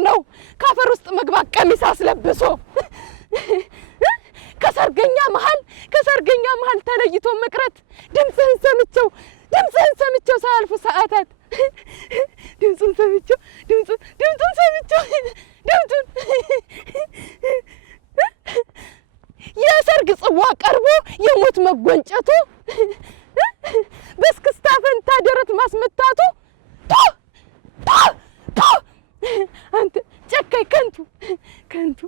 ነው ካፈር ውስጥ መግባት ቀሚስ አስለብሶ ከሰርገኛ መሃል ተለይቶ መቅረት ድምጽህን ሰምቼው ሳያልፉ ሰዓታት ድምጹን ሰምቼው የሰርግ ጽዋ ቀርቦ የሞት መጎንጨቱ በስክስታ ፈንታ ደረት ማስመታቱ አንተ ጨካኝ ከንቱ አንተ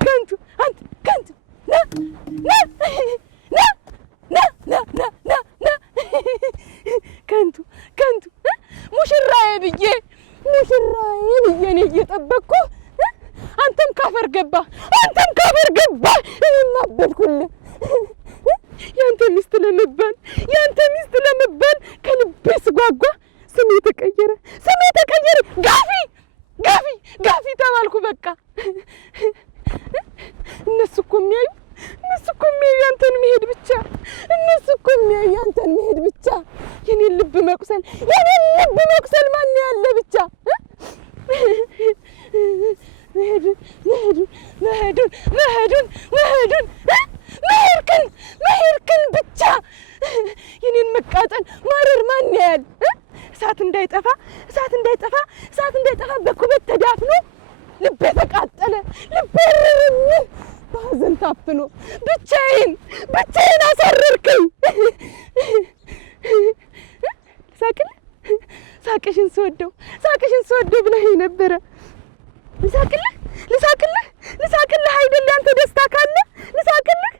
ከንቱ ና ከንቱ ሙሽራዬ ብዬ እኔ እየጠበቅኩ አንተም ካፈር ገባ እኔም አበድኩልህ ያንተ ሚስት ለመባል ከልቤ ስጓጓ ስሜ ተቀየረ ጋፊ ተባልኩ በቃ እነሱ እኮ የሚያዩ ያንተን መሄድ ብቻ የኔን ልብ መቁሰል ማን ያለ ብቻ መሄድክን ብቻ የኔን መቃጠል ማረር ማን ያል እሳት እንዳይጠፋ በኩበት ተዳፍኖ ልቤ ተቃጠለ በሐዘን ታፍኖ ብቻዬን አሳረርከኝ ሳቅሽን ስወደው ብለኸኝ ነበረ ልሳቅልህ አይደል አንተ ደስታ ካለ ልሳቅልህ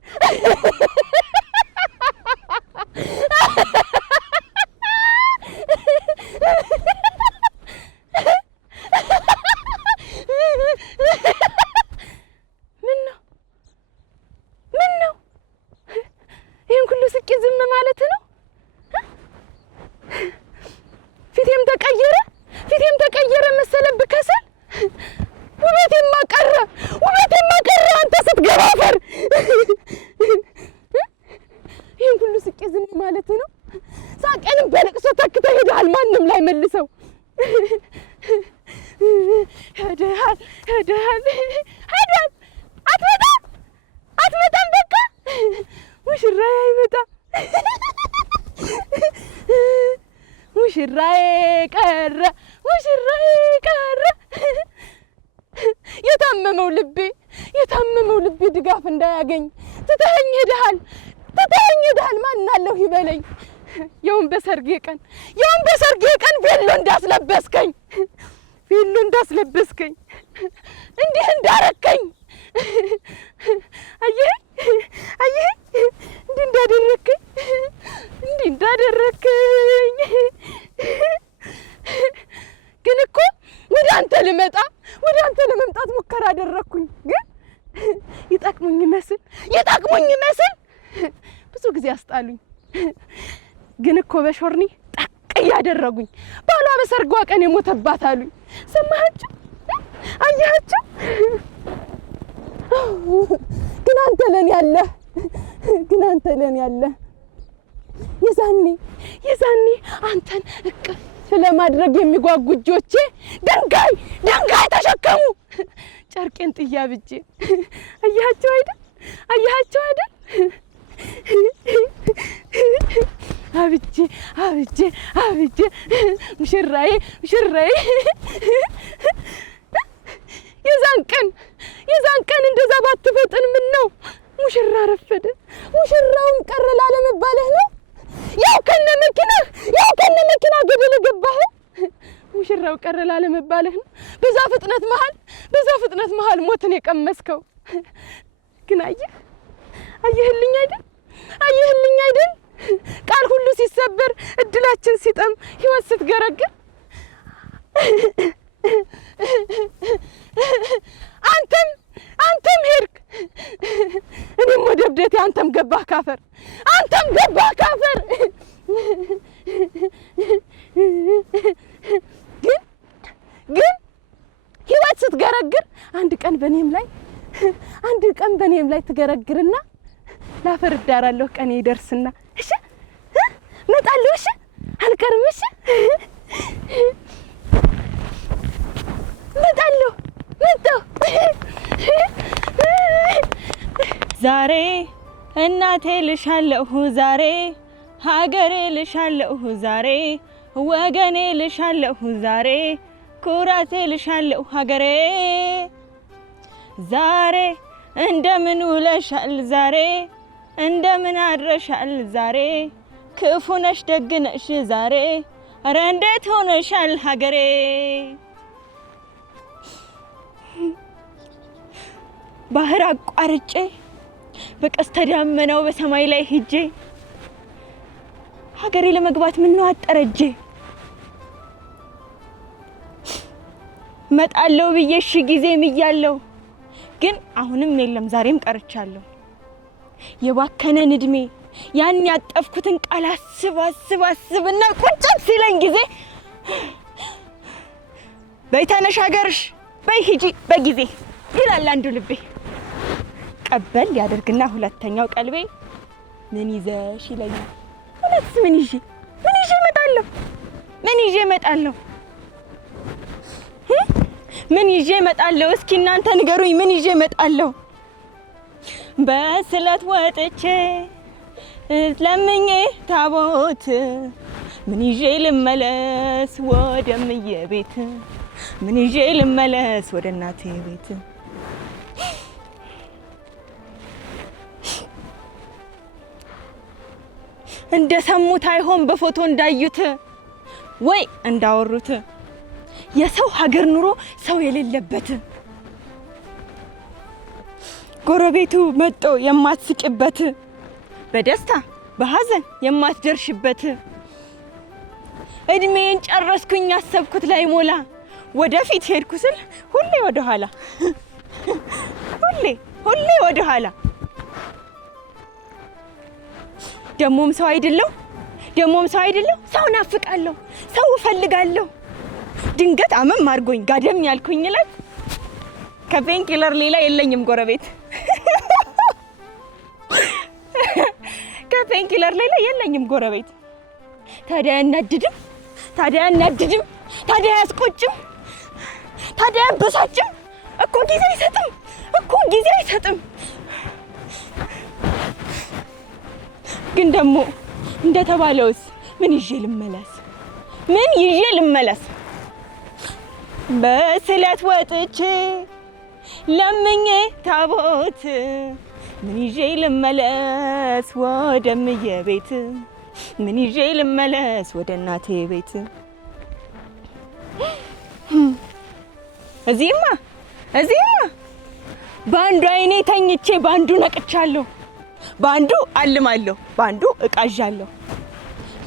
ምን ነው ይሄን ሁሉ ስቄ ዝም ማለት ነው ፊቴም ተቀየረ መሰለብህ ከሰል ውበቴማ ቀረ አንተ ስትገባፈር ይሄን ሁሉ ስቄ ዝም ማለት ነው ሳቄንም በለቅሶ ተክተህ ሄደሃል ማንም ላይ መልሰው ሄደሃል አትመጣም በቃ ሙሽራዬ አይመጣም ሙሽራዬ ቀረ የታመመው ልቤ ድጋፍ እንዳያገኝ ትተኸኝ ሄደሃል ማን አለው ይበለኝ የውን በሰርጌ ቀን ቬሎ እንዳስለበስከኝ እንዲህ እንዳረከኝ አየህ እንዲህ እንዳደረከኝ ግን እኮ ወደ አንተ ለመምጣት ሙከራ አደረኩኝ ግን ይጠቅሙኝ መስል ብዙ ጊዜ አስጣሉኝ ግን እኮ በሾርኒ ጠቅ ያደረጉኝ ባሏ በሰርጓ ቀን የሞተባት አሉኝ ሰማሃችሁ አያችሁ ግን አንተ ለኔ ያለ የዛኔ አንተን እቅፍ ለማድረግ የሚጓጉ እጆቼ ድንጋይ ተሸከሙ ጨርቄን ጥያብጄ አያችሁ አይደል አብጄ ሙሽራዬ የዛን ቀን እንደዛ ባትፈጥን ምን ነው ሙሽራ ረፈደ ሙሽራውን ቀረ ላለመባለህ ነው ያው ከነ መኪና ገደል ገባህ ሙሽራው ቀረ ላለመባለህ ነው በዛ ፍጥነት መሃል ሞትን የቀመስከው ግን አየህልኝ አይደል ቃል ሁሉ ሲሰበር እድላችን ሲጠም ህይወት ስትገረግር አንተም ሄድክ እኔም ወደ እብደቴ አንተም ገባህ ካፈር ግን ህይወት ስትገረግር አንድ ቀን በኔም ላይ ትገረግርና ላፈር ዳራለሁ ቀኔ ይደርስና እሺ መጣለሁ እሺ አልቀርም እሺ ዛሬ እናቴ ልሻለሁ ዛሬ ሀገሬ ልሻለሁ ዛሬ ወገኔ ልሻለሁ ዛሬ ኩራቴ ልሻለሁ ሀገሬ ዛሬ እንደምን ውለሻል ዛሬ እንደምን አድረሻል ዛሬ ክፉ ነሽ ደግ ነሽ ዛሬ ኧረ እንዴት ሆነሻል ሀገሬ ባህር አቋርጬ በቀስተ ደመናው በሰማይ ላይ ሄጄ ሀገሬ ለመግባት ምን ነው አጠረጄ መጣለው ብዬሽ ጊዜ ምያለው ግን አሁንም የለም ዛሬም ቀርቻለሁ የባከነን እድሜ ያን ያጠፍኩትን ቃል አስብና ቁጭት ሲለኝ ጊዜ በይተነሽ ሀገርሽ በይ ሂጂ በጊዜ ይላል አንዱ ልቤ ቀበል ያደርግና ሁለተኛው ቀልቤ ምን ይዘሽ ይለኛል እውነት ምን ይዤ እመጣለሁ እስኪ እናንተ ንገሩኝ ምን ይዤ እመጣለሁ በስለት ወጥቼ ለምኜ ታቦት ምን ይዤ ልመለስ ወደ እምዬ ቤት ምን ይዤ ልመለስ ወደ እናቴ ቤት እንደሰሙት አይሆን በፎቶ እንዳዩት ወይ እንዳወሩት የሰው ሀገር ኑሮ ሰው የሌለበት ጎረቤቱ መጥቶ የማትስቅበት በደስታ በሐዘን የማትደርሽበት እድሜን ጨረስኩኝ ያሰብኩት ላይ ሞላ ወደፊት ሄድኩ ስል ሁሌ ወደ ኋላ ሁሌ ወደ ኋላ ደሞም ሰው አይደለም ሰው ናፍቃለሁ ሰው ፈልጋለሁ ድንገት አመም አርጎኝ ጋደም ያልኩኝ ላይ ከፔን ኪለር ሌላ የለኝም ጎረቤት ከፔን ኪለር ሌላ የለኝም ጎረቤት ታዲያ ያናድድም ታዲያ ያስቆጭም ታዲያ ያበሳጭም እኮ ጊዜ አይሰጥም ግን ደግሞ እንደተባለውስ ምን ይዤ ልመለስ በስለት ወጥቼ ለምኜ ታቦት ምን ይዤ ልመለስ ወደ እምዬ ቤት ምን ይዤ ልመለስ ወደ እናቴ ቤት እዚህማ በአንዱ አይኔ ተኝቼ በአንዱ ነቅቻለሁ በአንዱ አልማለሁ በአንዱ እቃዣለሁ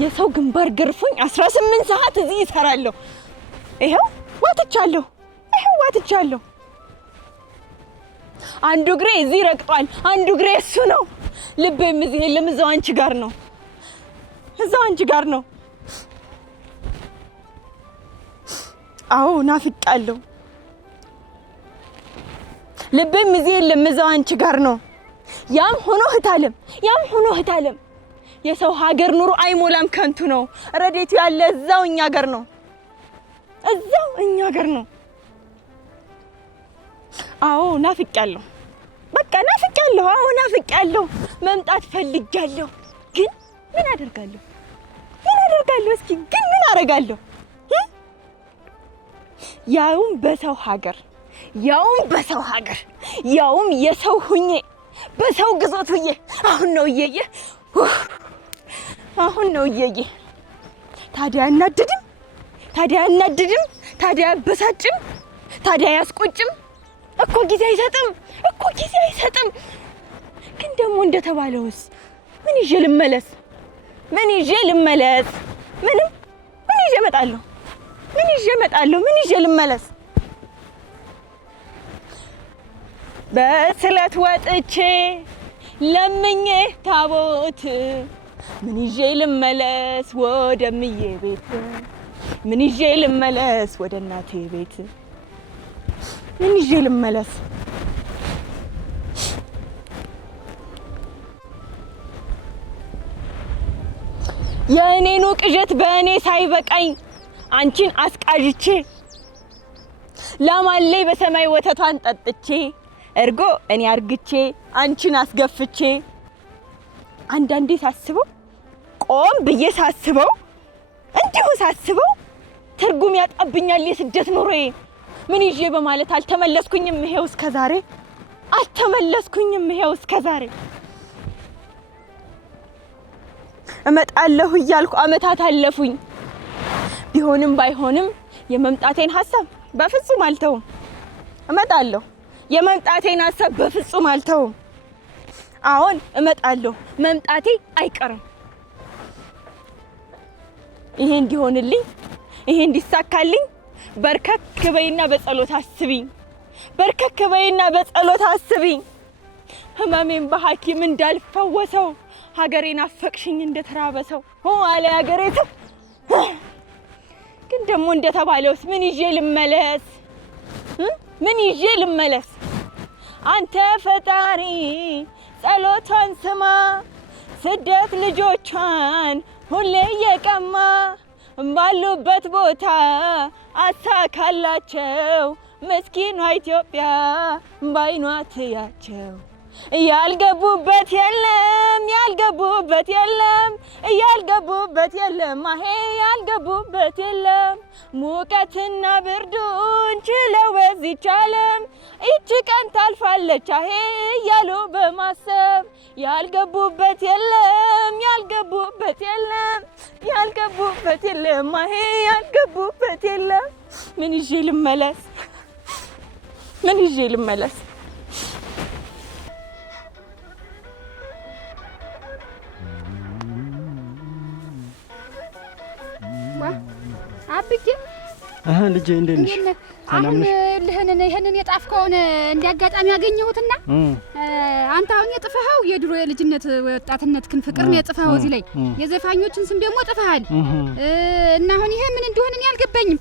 የሰው ግንባር ገርፎኝ 18 ሰዓት እዚህ እሰራለሁ ይሄው ዋትቻለሁ አንዱ ግሬ እዚህ ረግጧል አንዱ ግሬ እሱ ነው ልቤም እዚህ የለም እዛው አንቺ ጋር ነው አዎ ናፍቃለሁ ልቤም እዚህ የለም እዛው አንቺ ጋር ነው ያም ሆኖ እህታለም የሰው ሀገር ኑሮ አይሞላም ከንቱ ነው ረዴቱ ያለ እዛው እኛ ጋር ነው አዎ ናፍቃለሁ መምጣት ፈልጋለሁ ግን ምን አደርጋለሁ እስኪ ግን ምን አደርጋለሁ ያውም በሰው ሀገር ያውም የሰው ሁኜ በሰው ግዞት ሁኜ አሁን ነው እየየ ታዲያ ያናድድም ታዲያ ያበሳጭም ታዲያ ያስቆጭም እኮ ጊዜ አይሰጥም ግን ደግሞ እንደተባለውስ ምን ይዤ ልመለስ ምን ይዤ ልመለስ በስለት ወጥቼ ለምኜ ታቦት ምን ይዤ ልመለስ ወደ እምዬ ቤት ምን ይዤ ልመለስ ወደ እናቴ ቤት ምን ይዤ ልመለስ የእኔኑ ቅዠት በእኔ ሳይበቃኝ አንቺን አስቃዥቼ ላማለይ በሰማይ ወተቷን ጠጥቼ እርጎ እኔ አርግቼ አንቺን አስገፍቼ አንዳንዴ ሳስበው ቆም ብዬ ሳስበው እንዲሁ ሳስበው ትርጉም ያጣብኛል የስደት ኑሮዬ። ምን ይዤ በማለት አልተመለስኩኝም ይሄው እስከዛሬ እመጣለሁ እያልኩ አመታት አለፉኝ። ቢሆንም ባይሆንም የመምጣቴን ሐሳብ በፍጹም አልተውም። እመጣለሁ፣ የመምጣቴን ሐሳብ በፍጹም አልተውም። አሁን እመጣለሁ፣ መምጣቴ አይቀርም። ይሄ እንዲሆንልኝ፣ ይሄ እንዲሳካልኝ በርከክ በይና በጸሎት አስቢኝ። በርከክ በይና በጸሎት አስቢኝ። ህመሜን በሐኪም እንዳልፈወሰው ሀገሬን አፈቅሽኝ እንደተራበሰው አለ ሀገሬቱ። ግን ደግሞ እንደተባለውስ ምን ይዤ ልመለስ? ምን ይዤ ልመለስ? አንተ ፈጣሪ ጸሎቷን ስማ፣ ስደት ልጆቿን ሁሌ እየቀማ ባሉበት ቦታ አሳካላቸው፣ ምስኪኗ ኢትዮጵያ ባይኗ ትያቸው። ያልገቡበት የለም ያልገቡበት የለም ያልገቡበት የለም አሄ ያልገቡበት የለም። ሙቀትና ብርዱን ችለው በዚች ዓለም ይቺ ቀን ታልፋለች አሄ እያሉ በማሰብ ያልገቡበት የለም ያልገቡበት የለም ያልገቡበት የለም አሄ ያልገቡበት የለም። ምን ይዤ ልመለስ? ምን ይዤ ልመለስ? አብጌ ልጄ እንዴት ነሽ? ሰላም ነሽ? ይሄንን የጣፍከውን እንዲያጋጣሚ ያገኘሁትና አንተ አሁን የጥፈኸው የድሮ የልጅነት ወጣትነትህን ፍቅር ነው የጥፈኸው። እዚህ ላይ የዘፋኞችን ስም ደግሞ ጥፈሃል እና አሁን ይሄ ምን እንደሆነ እኔ አልገባኝም።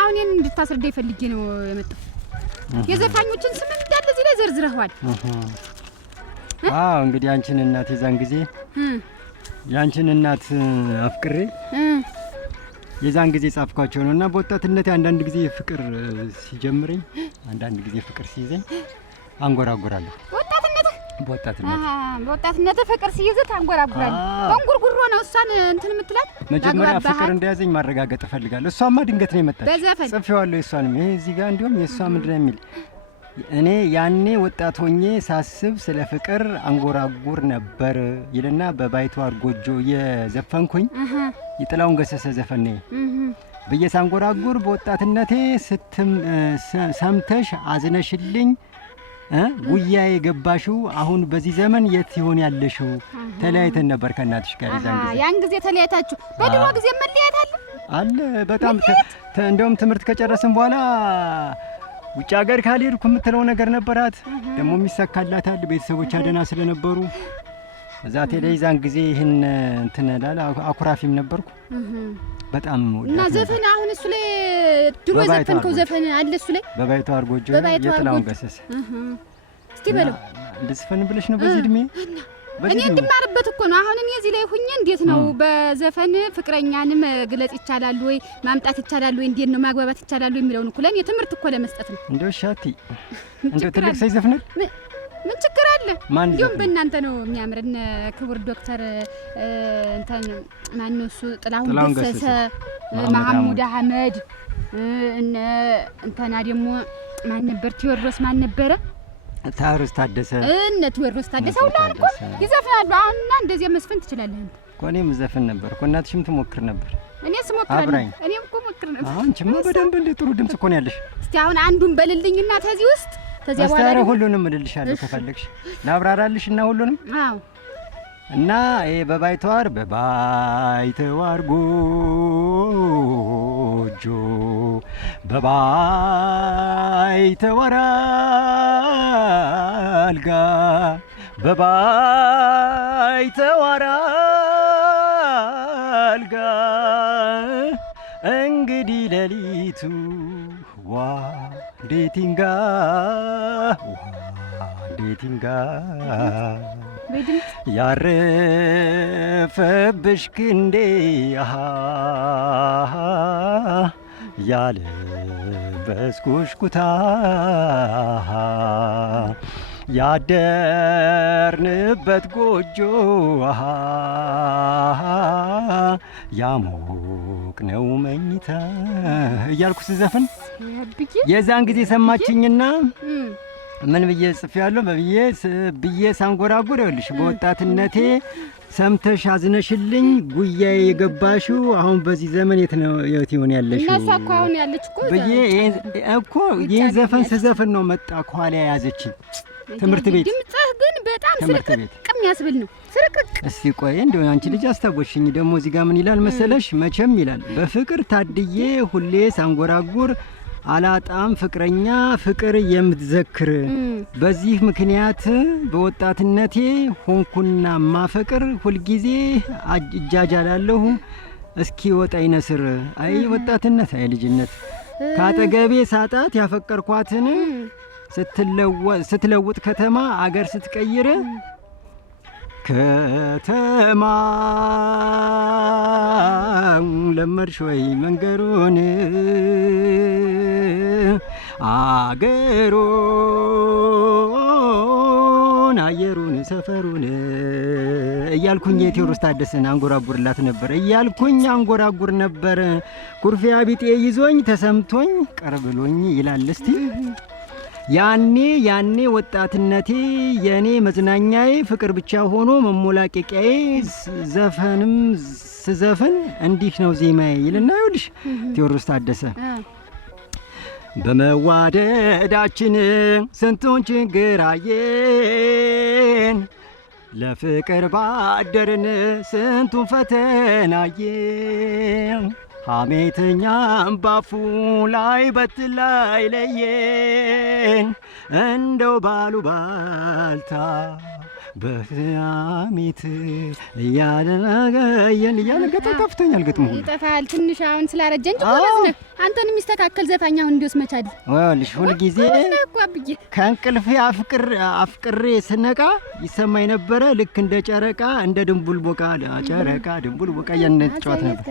አሁን ይሄን እንድታስረዳኝ ፈልጌ ነው የመጣው። የዘፋኞችን ስም እንዳለ እዚህ ላይ ዘርዝረዋል። እንግዲህ አንቺን እናት የዛን ጊዜ ያንቺን እናት አፍቅሬ የዛን ጊዜ ጻፍኳቸው ነውና በወጣትነት አንዳንድ ጊዜ ፍቅር ሲጀምረኝ አንዳንድ ጊዜ ፍቅር ሲይዘኝ አንጎራጉራለሁ። በወጣትነት ፍቅር ሲይዝህ አንጎራጉራለሁ። በእንጉርጉሮ ነው እሷን እንትን የምትላት። መጀመሪያ ፍቅር እንደያዘኝ ማረጋገጥ እፈልጋለሁ። እሷማ ድንገት ነው የመጣች። በዘፈን ጽፌዋለሁ። የእሷንም ይሄ እዚህ ጋር እንዲሁም የእሷ ምንድን ነው የሚል እኔ ያኔ ወጣት ሆኜ ሳስብ ስለ ፍቅር አንጎራጉር ነበር ይልና በባይተዋር ጎጆ የዘፈንኩኝ የጥላውን ገሰሰ ዘፈን ነው ብዬ ሳንጎራጉር በወጣትነቴ ሰምተሽ አዝነሽልኝ ጉያዬ ገባሽው። አሁን በዚህ ዘመን የት ይሆን ያለሽው? ተለያይተን ነበር ከእናትሽ ጋር ያን ጊዜ ተለያይታችሁ። በድሮ ጊዜ መለያየት አለ በጣም እንደውም ትምህርት ከጨረስን በኋላ ውጭ ሀገር ካልሄድኩ የምትለው ነገር ነበራት። ደግሞ የሚሳካላታል ቤተሰቦች አደና ስለነበሩ እዛ ቴሌቪዥን ጊዜ ይሄን እንትን ላላ አኩራፊም ነበርኩ በጣም እና ዘፈን አሁን እሱ ላይ ድሮ ዘፈንከው ዘፈን አለ እሱ ላይ በባይተዋር ጎጆ የጥላውን ገሰሰ እስቲ በለው እንደዘፈን ብለሽ ነው በዚህ እድሜ እኔ እንድማርበት እኮ ነው። አሁን እኔ እዚህ ላይ ሁኜ እንዴት ነው በዘፈን ፍቅረኛንም ግለጽ ይቻላል ወይ ማምጣት ይቻላል ወይ እንዴት ነው ማግባባት ይቻላል ወይ የሚለውን እኮ ለኔ ትምህርት እኮ ለመስጠት ነው። እንደው ሻቲ እንደው ትልቅ ሰው ይዘፍናል ምን ችግር አለ? እንዲሁም በእናንተ ነው የሚያምርና ክቡር ዶክተር እንትን ማን ነው እሱ ጥላሁን ገሰሰ መሐሙድ አህመድ እንትና ደግሞ ማን ነበር ቴዎድሮስ ማን ነበረ ታሩስ ታደሰ ቴዎድሮስ ታደሰ ሁሉ እኮ ይዘፍናሉ። አሁንና እንደዚህ መስፈን ትችላለህ እኮ። እኔም ዘፈን ነበር እኮ እናትሽም ትሞክር ነበር። እኔ ስሞክራለሁ እኔም እኮ ሞክር ነበር። አንቺማ በደንብ እንደ ጥሩ ድምጽ እኮ ነው ያለሽ። እስቲ አሁን አንዱን በልልኝና ከዚህ ውስጥ ከዚያ በኋላ አስተያየው ሁሉንም እልልሻለሁ ከፈለግሽ ላብራራልሽና ሁሉንም እና ይሄ በባይተዋር ጎጆ በባይተዋር አልጋ በባይተዋር አልጋ እንግዲህ ሌሊቱ ዴቲንጋ ያረፈብሽ ክንዴ ያለ በስኩሽ ኩታ ያደርንበት ጎጆ ያሞቅ ነው መኝታ እያልኩ ስዘፍን የዛን ጊዜ ሰማችኝና ምን ብዬ ጽፌያለሁ ብዬ ሳንጎራጉር ይኸውልሽ በወጣትነቴ ሰምተሽ አዝነሽልኝ ጉያዬ የገባሽው አሁን በዚህ ዘመን የት ይሆን ያለሽው? እናሷ እኮ አሁን ያለች እኮ ብዬ እኮ ይህን ዘፈን ስዘፍን ነው መጣ ከኋላ የያዘችኝ ትምህርት ቤት። ድምፅህ ግን በጣም ስርቅቅ የሚያስብል ነው። ስርቅቅ። እስቲ ቆይ እንደው አንቺ ልጅ አስታወሽኝ። ደግሞ እዚህ ጋር ምን ይላል መሰለሽ? መቼም ይላል በፍቅር ታድዬ ሁሌ ሳንጎራጉር አላጣም ፍቅረኛ ፍቅር የምትዘክር በዚህ ምክንያት በወጣትነቴ ሆንኩና ማፈቅር ሁልጊዜ እጃጃላለሁ እስኪ ወጣ ይነስር። አይ ወጣትነት አይ ልጅነት ካጠገቤ ሳጣት ያፈቀርኳትን ስትለውጥ ከተማ አገር ስትቀይር ከተማ ለመድሽ ወይ መንገሩን አገሩን አየሩን ሰፈሩን እያልኩኝ የቴዎድሮስ ታደሰን አንጎራጉርላት ነበር አንጎራጉር ነበር። ኩርፊያ ቢጤ ይዞኝ ተሰምቶኝ ቀርብሎኝ ይላል። እስቲ ያኔ ወጣትነቴ የኔ መዝናኛዬ ፍቅር ብቻ ሆኖ መሞላቀቂያዬ ዘፈንም ስዘፍን እንዲህ ነው ዜማዬ ይልና ይኸውልሽ ቴዎድሮስ ታደሰ በመዋደዳችን ስንቱን ችግር አየን ለፍቅር ባደርን ስንቱን ፈተናየን ሐሜተኛም ባፉ ላይ በትላይ ለየን እንደው ባሉ ባልታ በሐሜት እያለገየን እያለገጠ ጠፍቶኛል። ግጥሙ ይጠፋል ትንሽ አሁን ስላረጀ እንጂ ጎበዝ ነህ። አንተን የሚስተካከል ዘፋኝ አሁን እንዲወስ መቻል ወልሽ ሁሉ ጊዜ ከእንቅልፌ አፍቅሬ ስነቃ ይሰማኝ ነበረ ልክ እንደ ጨረቃ እንደ ድንቡል ቦቃ ጨረቃ ድንቡል ቦቃ ያንጨዋት ነበር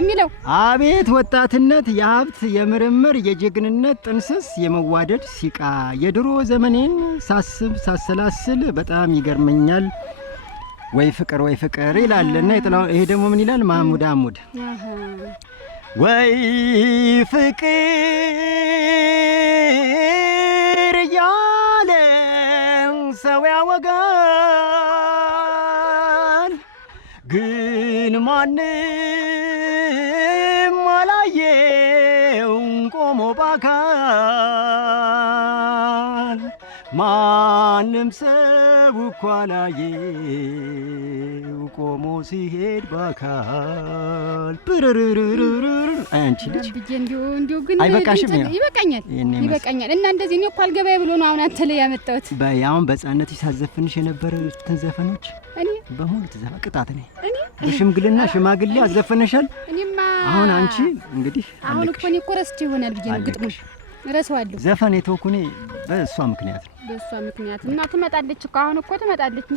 የሚለው። አቤት ወጣትነት የሀብት የምርምር የጀግንነት ጥንስስ የመዋደድ ሲቃ የድሮ ዘመኔን ሳሰላስል በጣም ይገርመኛል። ወይ ፍቅር ይላልና ይሄ ደግሞ ምን ይላል ማህሙድ አህሙድ ወይ ፍቅር ያለ ሰው ያወጋል ግን ማንም አላየው ቆሞ ባካል ማንም ሰው እኮ አላየው ቆሞ ሲሄድ ባካል ብርርርርር አንቺ ልጅ እንዲሁ ግን አይበቃሽም? ይበቃኛል። እና እንደዚህ እኔ እኮ አልገባኝ ብሎ ነው አሁን አንተ ላይ ያመጣሁት። በያውን በሕፃንነትሽ ሳዘፍንሽ የነበረ ዘፈኖች እኔ በሙሉ ተዘፈ ቅጣት ነኝ በሽምግልና ሽማግሌ አዘፈነሻል። እኔማ አሁን አንቺ እንግዲህ አሁን እኮ እኔ እኮ ረስቼ ይሆናል ብዬ ነው ግጥሙሽ ረሳዋለሁ። ዘፈን የተውኩኔ በእሷ ምክንያት ነው። በእሷ ምክንያት እና ትመጣለች እኮ አሁን እኮ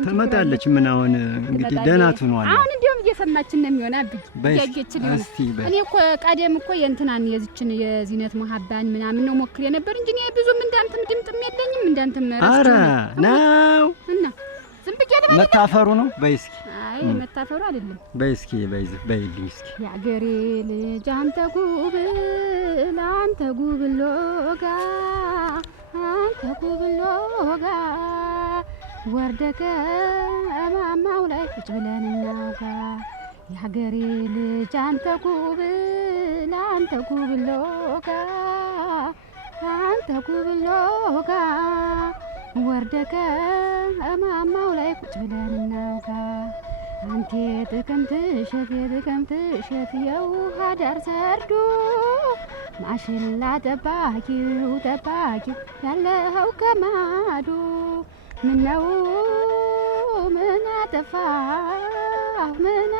ትመጣለች። ምን አሁን እንግዲህ ደህና ትሆናለች። አሁን እንዲያውም እየሰማችን ነው የሚሆን አብይ ያጌች ሊሆን እኔ እኮ ቀደም እኮ የእንትናን የዚችን የዚነት መሀባን ምናምን ነው ሞክሬ ነበር እንጂ እኔ ብዙም እንዳንተም ድምጥም የለኝም እንዳንተም ረስቼ ነው እና ዝም ብዬ ደማ መታፈሩ ነው። በይ እስኪ አይ መታፈሩ አይደለም። በይ እስኪ በይልኝ እስኪ ያገሬ ልጅ አንተ ጉብሎጋ አንተ ጉብሎጋ ወርደከ ማማው ላይ ቁጭ ብለን እናውጋ ያገሬ ልጅ አንተ ጉብሎጋ አንተ ጉብሎጋ ወርደከ ማማው ላይ ቁጭ ብለን እናውጋ አንተ ጥቅምት እሸት የውሃ ዳር ሰርዶ ማሽላ ጠባቂው ያለው ከማዶ ምነው ምን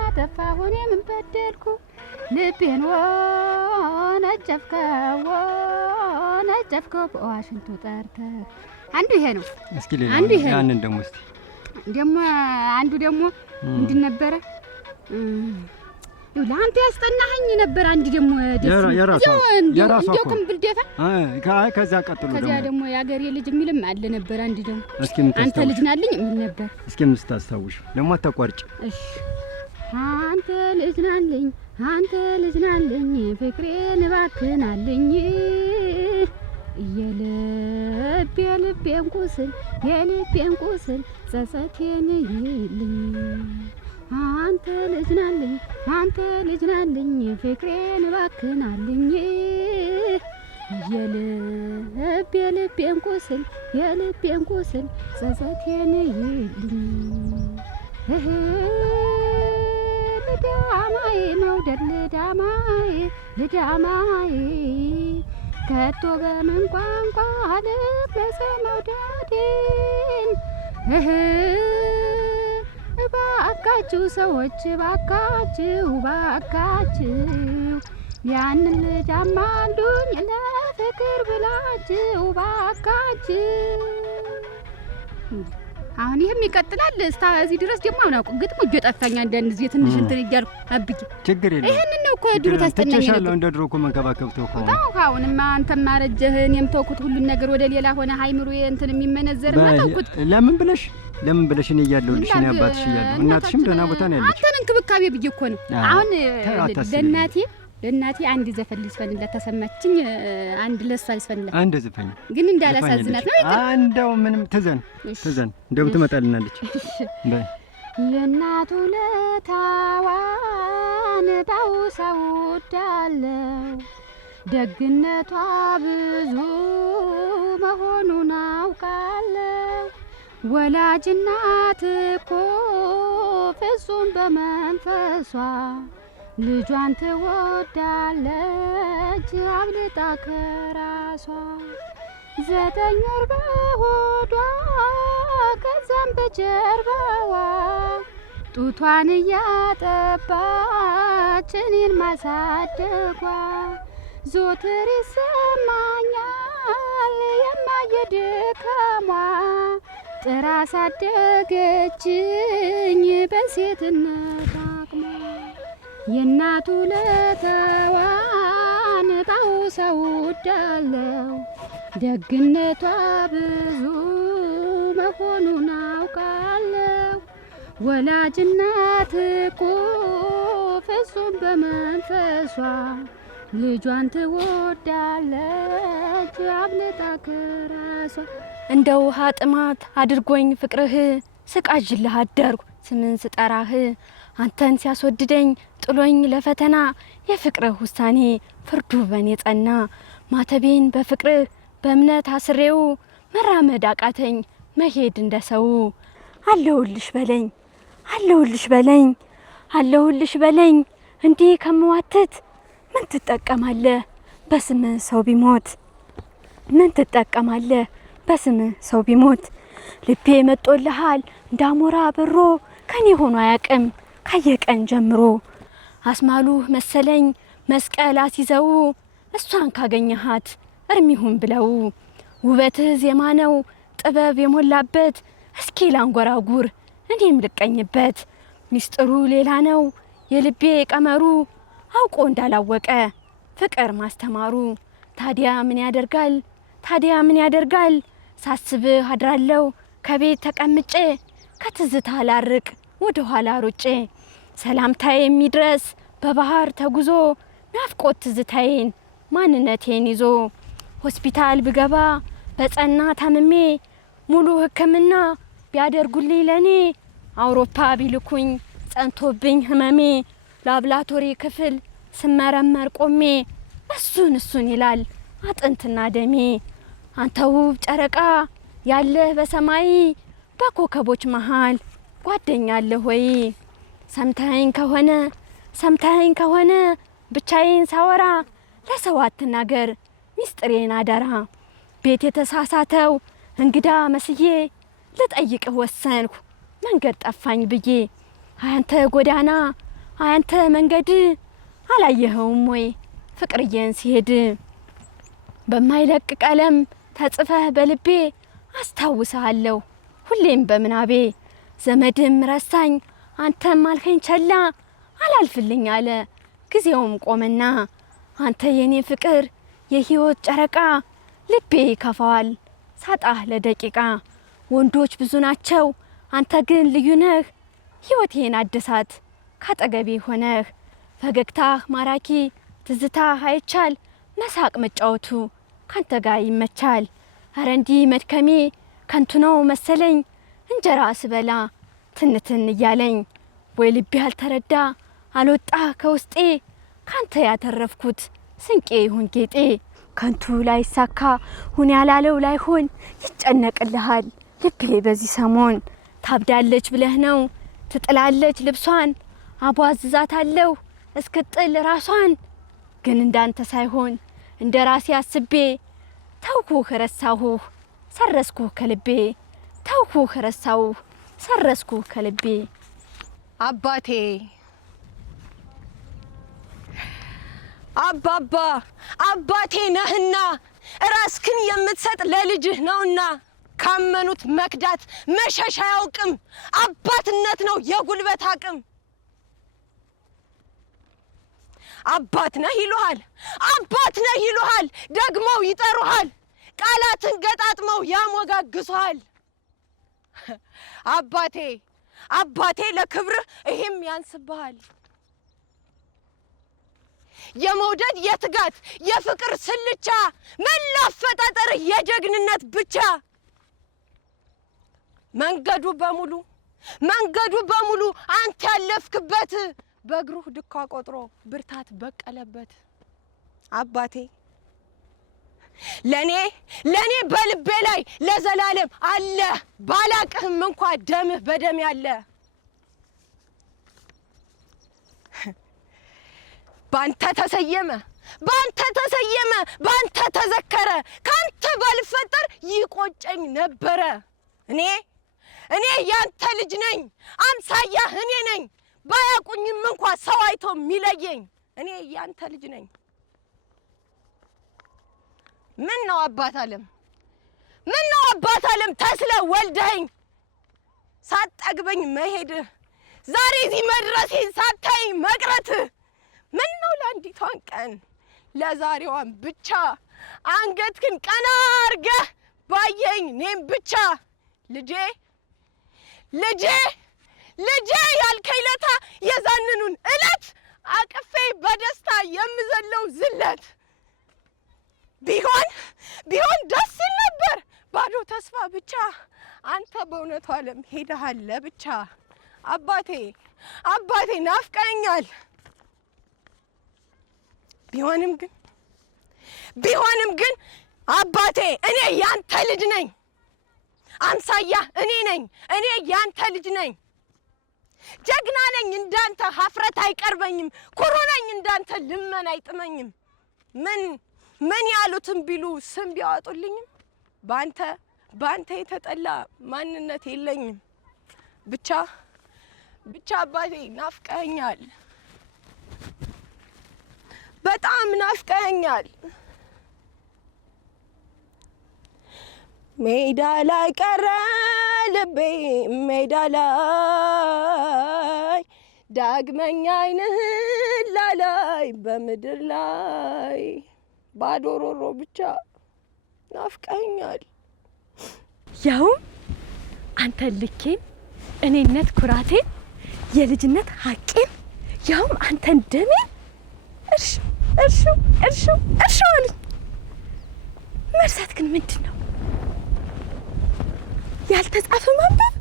አጠፋሁ እኔ ምን በደልኩ ልቤን ወነጨፍከው በዋሽንቱ ጠርተህ አንዱ ይሄ ነው። እስኪ ሌላ ያንን ደግሞ እስቲ አንዱ ደግሞ ምንድን ነበረ ለአንተ ያስጠናኸኝ ነበር። አንድ ደግሞ የራሷ ክምብል ደፋ ከዛ ቀጥሎ ከዚያ ደግሞ የአገሬ ልጅ የሚልም አለ ነበር። አንድ ደግሞ አንተ ልጅ ናልኝ የሚል ነበር። እስኪ ምስታስታውሽ ደግሞ አታቋርጭ። እሺ አንተ ልጅ ናልኝ አንተ ልጅ ናልኝ ፍቅሬን ባክናልኝ የልቤን ቁስል ጸጸቴን ይልኝ አንተ ልጅ ናልኝ ፍቅሬን ባክናልኝ የልቤን ቁስል ጸጸቴን ይልኝ ልዳማዬ መውደድ ልዳማዬ ከቶ በምን ቋንቋ ልግለጽ መውደዴን እባካችሁ ሰዎች እባካችሁ ያንን ልጅ አማልዱኝ ለፍቅር ብላችሁ እባካችሁ። አሁን ይሄም ይቀጥላል እስከዚህ ድረስ ደግሞ አናውቅ ግጥሙ እየጠፋኝ አንዳንድ ጊዜ ትንሽ እንትን እያልኩ አብቂ ችግር የለም። ይሄንን ነው እኮ ድሮ ታስጠናኝ ነው እንደ ድሮ እኮ መንከባከብ ተውኩ። አሁንማ አንተም ማረጀህ እኔም ተውኩት። ሁሉን ነገር ወደ ሌላ ሆነ አይምሮዬ እንትን የሚመነዘርና ተውኩት። ለምን ብለሽ እኔ እያለሁልሽ እኔ አባትሽ እያለሁ እናትሽም ደህና ቦታ ነው ያለች። አንተን እንክብካቤ ብዬ እኮ ነው። አሁን ለእናቴ አንድ ዘፈን ልስፈንላት ተሰማችኝ። አንድ ለሷ ልስፈንላት አንድ ዘፈን ግን እንዳላሳዝናት ነው። አንደው ምንም ትዘን እንደውም ትመጣልናለች። የእናቱ ለታዋን ባውሳው ዳለው ደግነቷ ብዙ መሆኑን አውቃለሁ። ወላጅ እናት እኮ ፍጹም በመንፈሷ ልጇን ትወዳለች አብልጣ ከራሷ። 9 ወር በሆዷ ከዛም በጀርባዋ ጡቷን እያጠባች እኔን ማሳደጓ ዞትር ይሰማኛል የማየድካሟ። ጥራ ሳደገችኝ በሴትነት አቅሟ የእናቱ ለተዋን ባውሳው ዳለው ደግነቷ ብዙ መሆኑን አውቃለሁ። ወላጅ እናት እኮ ፍጹም በመንፈሷ ልጇን ትወዳለች አብልጣ ከራሷ። እንደ ውሃ ጥማት አድርጎኝ ፍቅርህ ስቃዥልህ አደርኩ ስምን ስጠራህ። አንተን ሲያስወድደኝ ጥሎኝ ለፈተና የፍቅርህ ውሳኔ ፍርዱ በኔ ጸና። ማተቤን በፍቅርህ በእምነት አስሬው መራመድ አቃተኝ መሄድ እንደሰው። አለሁልሽ በለኝ እንዲህ ከምዋትት ምን ትጠቀማለህ በስምህ ሰው ቢሞት? ልቤ መጦልሃል እንዳሞራ በሮ ከኔ ሆኖ አያቅም ካየቀን ጀምሮ። አስማሉህ መሰለኝ መስቀል አስይዘው እሷን ካገኘሃት እርሚሁን ብለው። ውበትህ ዜማ ነው ጥበብ የሞላበት እስኪ ላንጎራጉር እኔም ልቀኝበት። ሚስጥሩ ሌላ ነው የልቤ ቀመሩ አውቆ እንዳላወቀ ፍቅር ማስተማሩ። ታዲያ ምን ያደርጋል ሳስብህ አድራለሁ ከቤት ተቀምጬ ከትዝታ ላርቅ ወደ ኋላ ሩጬ። ሰላምታዬ የሚድረስ በባህር ተጉዞ ናፍቆት ትዝታዬን ማንነቴን ይዞ። ሆስፒታል ብገባ በጸና ታምሜ ሙሉ ሕክምና ቢያደርጉልኝ ለኔ። አውሮፓ ቢልኩኝ ጸንቶብኝ ህመሜ ላብራቶሪ ክፍል ስመረመር ቆሜ እሱን ይላል አጥንትና ደሜ። አንተ ውብ ጨረቃ ያለህ በሰማይ በኮከቦች መሃል ጓደኛለህ ወይ? ሰምተኸኝ ከሆነ ብቻዬን ሳወራ ለሰው አትናገር ሚስጥሬን አደራ። ቤት የተሳሳተው እንግዳ መስዬ ልጠይቅህ ወሰንኩ መንገድ ጠፋኝ ብዬ። አያንተ ጎዳና አያንተ መንገድ አላየኸውም ወይ ፍቅርዬን ሲሄድ? በማይለቅ ቀለም ተጽፈህ በልቤ አስታውስሃለሁ ሁሌም በምናቤ። ዘመድም ረሳኝ አንተም አልከኝ ቸላ አላልፍልኝ አለ ጊዜውም ቆመና አንተ የኔ ፍቅር የህይወት ጨረቃ ልቤ ይከፋዋል ሳጣህ ለደቂቃ ወንዶች ብዙ ናቸው አንተ ግን ልዩ ነህ ህይወቴን አድሳት ካጠገቤ ሆነህ ፈገግታህ ማራኪ ትዝታህ አይቻል መሳቅ መጫወቱ ካንተ ጋር ይመቻል ኧረ እንዲህ መድከሜ ከንቱ ነው መሰለኝ እንጀራ ስበላ ትንትን እያለኝ ወይ ልቤ አልተረዳ አልወጣ ከውስጤ ካንተ ያተረፍኩት ስንቄ ይሁን ጌጤ ከንቱ ላይ ሳካ ሁን ያላለው ላይ ሆን ይጨነቅልሃል ልቤ በዚህ ሰሞን ታብዳለች ብለህ ነው ትጥላለች ልብሷን አቧዝዛታለሁ እስክጥል ራሷን ግን እንዳንተ ሳይሆን እንደራሴ አስቤ ተውኩህ ረሳሁህ ሰረስኩህ ከልቤ ተውኩህ ረሳሁህ ሰረስኩህ ከልቤ አባቴ አባባ አባቴ ነህና ራስክን የምትሰጥ ለልጅህ ነውና ካመኑት መክዳት መሸሻ ያውቅም አባትነት ነው የጉልበት አቅም አባት ነህ ይሉሃል አባት ነህ ይሉሃል ደግመው ይጠሩሃል ቃላትን ገጣጥመው ያሞጋግሱሃል አባቴ አባቴ ለክብርህ ይሄም ያንስብሃል የመውደድ የትጋት የፍቅር ስልቻ መላፈጣጠር የጀግንነት ብቻ መንገዱ በሙሉ አንተ ያለፍክበት በእግሩ ድካ ቆጥሮ ብርታት በቀለበት አባቴ ለኔ በልቤ ላይ ለዘላለም አለ ባላቅህም እንኳን ደምህ በደም ያለ ባንተ ተሰየመ ባንተ ተዘከረ ካንተ ባልፈጠር ይቆጨኝ ነበረ እኔ ያንተ ልጅ ነኝ አምሳያህ እኔ ነኝ ባያቁኝም እንኳን ሰው አይቶ የሚለየኝ እኔ ያንተ ልጅ ነኝ ምን ነው አባት ዓለም ተስለ ወልደኝ ሳትጠግበኝ መሄድህ ዛሬ እዚህ መድረሴን ሳታይ መቅረትህ ምን ነው ለአንዲቷን ቀን ለዛሬዋን ብቻ አንገትክን ቀና አርገህ ባየኝ እኔም ብቻ ልጄ ያልከኝ ለታ የዛንኑን እለት አቅፌ በደስታ የምዘለው ዝለት ቢሆን ደስ ይል ነበር ባዶ ተስፋ ብቻ አንተ በእውነቱ ዓለም ሄደሃል ለብቻ አባቴ ናፍቀኛል ቢሆንም ግን አባቴ እኔ ያንተ ልጅ ነኝ አምሳያ እኔ ያንተ ልጅ ነኝ ጀግና ነኝ እንዳንተ ሀፍረት አይቀርበኝም ኩሩ ነኝ እንዳንተ ልመን አይጥመኝም ምን ያሉትን ቢሉ ስም ቢያወጡልኝም ባንተ የተጠላ ማንነት የለኝም ብቻ አባቴ ናፍቀኛል በጣም ናፍቀኛል ሜዳ ላይ ቀረ ልቤ ሜዳ ላይ ዳግመኛ ዓይንህን ላላይ በምድር ላይ ባዶ ሮሮ ብቻ ናፍቀኛል ያውም አንተ ልኬን እኔነት ኩራቴን የልጅነት ሀቄን ያውም አንተን ደሜን እርሹ አሉኝ መርሳት ግን ምንድን ነው ያልተጻፈ ማንበብ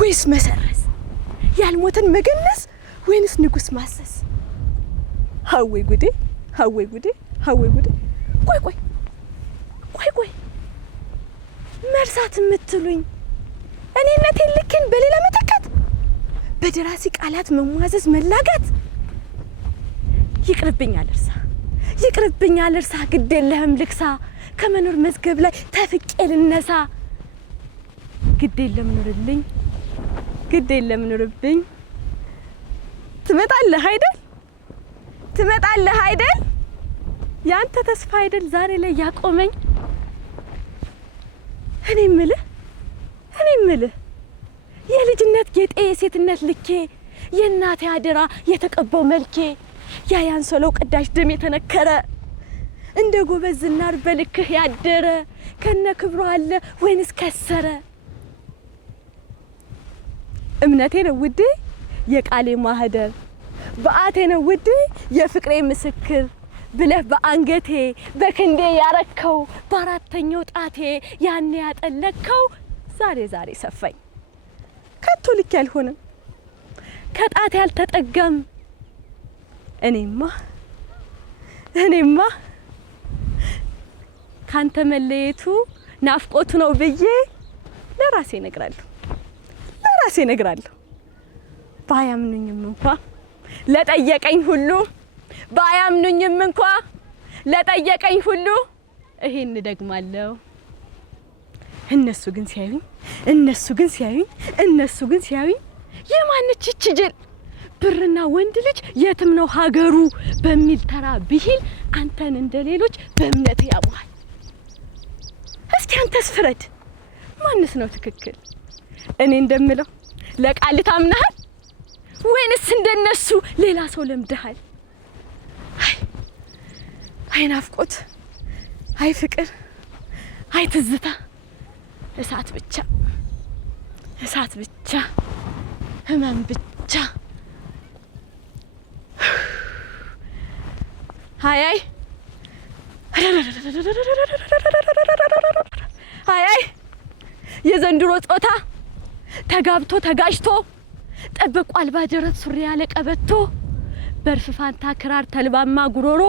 ወይስ መሰረዝ ያልሞተን መገነስ ወይንስ ንጉስ ማሰስ ሀዌ ጉዴ ቆይ መርሳት የምትሉኝ እኔነቴን ልኬን በሌላ መተካት በደራሲ ቃላት መሟዘዝ መላጋት ይቅርብኛል እርሳ ግድ የለህም ልክሳ ከመኖር መዝገብ ላይ ተፍቄ ልነሳ ግድ የለም ኑርብኝ ትመጣለህ አይደል ያንተ ተስፋ አይደል ዛሬ ላይ ያቆመኝ እኔ ምልህ የልጅነት ጌጤ የሴትነት ልኬ የእናቴ አደራ የተቀባው መልኬ ያ ያንሶለው ቅዳሽ ደም የተነከረ እንደ ጎበዝ ዝናር በልክህ ያደረ ከነ ክብሩ አለ ወይንስ ከሰረ? እምነቴ ነው ውዴ የቃሌ ማህደር በአቴ ነው ውዴ የፍቅሬ ምስክር ብለህ በአንገቴ በክንዴ ያረከው በአራተኛው ጣቴ ያኔ ያጠለከው ዛሬ ሰፋኝ ከቶ ልክ ያልሆነ ከጣቴ ያልተጠጋም እኔማ ካንተ መለየቱ ናፍቆቱ ነው ብዬ ለራሴ እነግራለሁ ባያምኑኝም እንኳን ለጠየቀኝ ሁሉ ይሄን ደግማለሁ። እነሱ ግን ሲያዩኝ የማንች እቺ ጅል ብርና ወንድ ልጅ የትም ነው ሀገሩ በሚል ተራ ብሂል አንተን እንደሌሎች በእምነት ያሟል። እስኪ አንተስ ፍረድ፣ ማንስ ነው ትክክል? እኔ እንደምለው ለቃል ታምናሃል ወይንስ እንደነሱ ሌላ ሰው ለምደሃል? አይ ናፍቆት፣ አይ ፍቅር፣ አይ ትዝታ፣ እሳት ብቻ ህመም ብቻ። አይ የዘንድሮ ጾታ ተጋብቶ ተጋጭቶ ጠበቁ አልባ ጀረት ሱሪ ያለ ቀበቶ በርፍፋንታ ክራር ተልባማ ጉሮሮ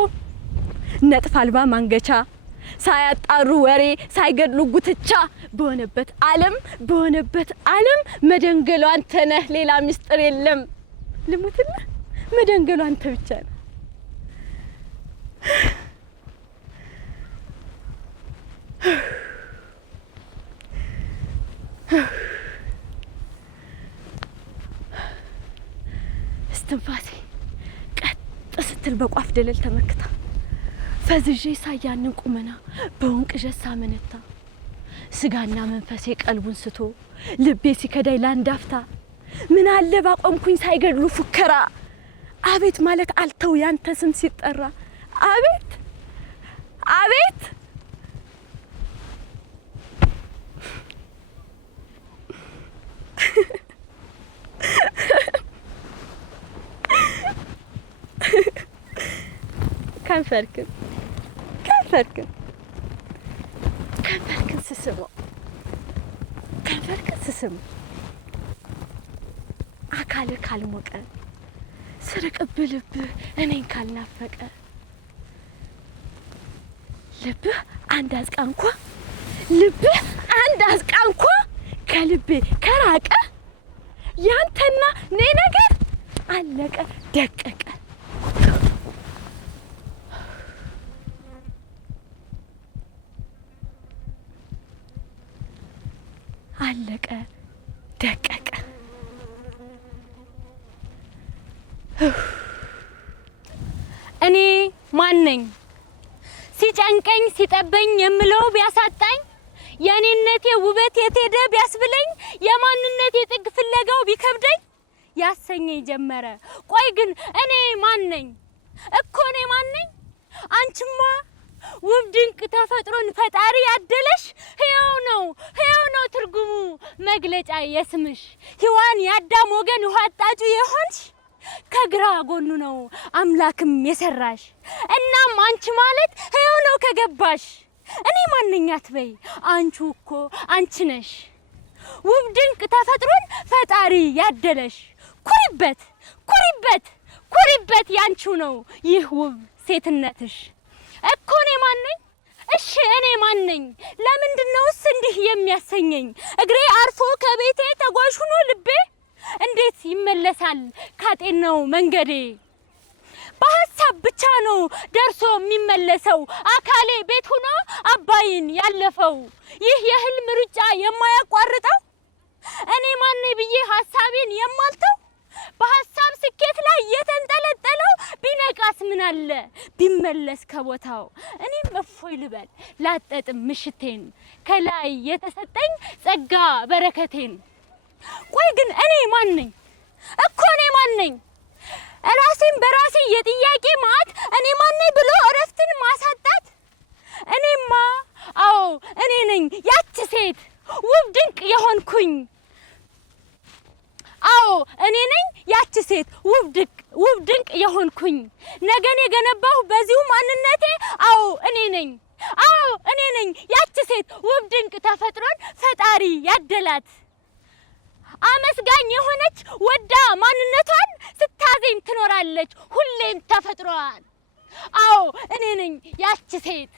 ነጥፍ አልባ ማንገቻ ሳያጣሩ ወሬ ሳይገድሉ ጉትቻ በሆነበት ዓለም መደንገሉ አንተ ነህ፣ ሌላ ምስጢር የለም። ልሙትልህ መደንገሉ አንተ ብቻ ነህ። እስትንፋሴ ቀጥ ስትል በቋፍ ደለል ተመክታ ፈዝዤ ሳያንን ቁመና በወንቅዠት ሳመነታ ስጋና መንፈሴ ቀልቡን ስቶ ልቤ ሲከዳይ ላንዳፍታ ምን አለ ባቆምኩኝ ሳይገድሉ ፉከራ አቤት ማለት አልተው ያንተ ስም ሲጠራ አቤት ከንፈርክን ስስሞ አካል ካልሞቀ ስርቅብህ ልብህ እኔን ካልናፈቀ ልብህ አንድ አዝቃንኳ ከልቤ ከራቀ ያንተና እኔ ነገር አለቀ ደቀቀ። አለቀ ደቀቀ። እኔ ማን ነኝ? ሲጨንቀኝ ሲጠበኝ የምለው ቢያሳጣኝ የኔነቴ ውበት የት ሄደ ቢያስብለኝ የማንነቴ ጥግ ፍለጋው ቢከብደኝ ያሰኘኝ ጀመረ። ቆይ ግን እኔ ማን ነኝ? እኔ ማን ነኝ? አንቺማ ውብ ድንቅ ተፈጥሮን ፈጣሪ ያደለሽ ሕያው ነው ትርጉሙ መግለጫ የስምሽ ሔዋን የአዳም ወገን ውሃ አጣጩ የሆንሽ ከግራ ጎኑ ነው አምላክም የሰራሽ። እናም አንቺ ማለት ሕያው ነው ከገባሽ። እኔ ማንኛት በይ አንቺ እኮ አንቺ ነሽ ውብ ድንቅ ተፈጥሮን ፈጣሪ ያደለሽ። ኩሪበት ያንቺው ነው ይህ ውብ ሴትነትሽ። እኔ ማን ነኝ? እሺ እኔ ማን ነኝ? ለምንድነውስ እንዲህ የሚያሰኘኝ? እግሬ አርፎ ከቤቴ ተጓዥ ሆኖ ልቤ እንዴት ይመለሳል ካጤናው መንገዴ? በሐሳብ ብቻ ነው ደርሶ የሚመለሰው አካሌ ቤት ሆኖ አባይን ያለፈው ይህ የህልም ሩጫ የማያቋርጠው እኔ ማን ነኝ ብዬ ሐሳቤን የማልተው በሐሳብ ስኬት ላይ የተንጠለጠለው ቢነቃስ ምን አለ ቢመለስ ከቦታው እኔም እፎይ ልበል ላጠጥም ምሽቴን ከላይ የተሰጠኝ ጸጋ በረከቴን። ቆይ ግን እኔ ማን ነኝ? እኮ እኔ ማን ነኝ? ራሴን በራሴ የጥያቄ ማት እኔ ማን ነኝ ብሎ እረፍትን ማሳጣት። እኔማ አዎ እኔ ነኝ ያቺ ሴት ውብ ድንቅ የሆንኩኝ። አዎ እኔ ነኝ ያቺ ሴት ውብ ድንቅ የሆንኩኝ። ነገን የገነባሁ በዚሁ ማንነቴ። አዎ እኔ ነኝ። አዎ እኔ ነኝ ያቺ ሴት ውብ ድንቅ ተፈጥሮን ፈጣሪ ያደላት። አመስጋኝ የሆነች ወዳ ማንነቷን ስታዜም ትኖራለች ሁሌም ተፈጥሯን። አዎ እኔ ነኝ ያቺ ሴት።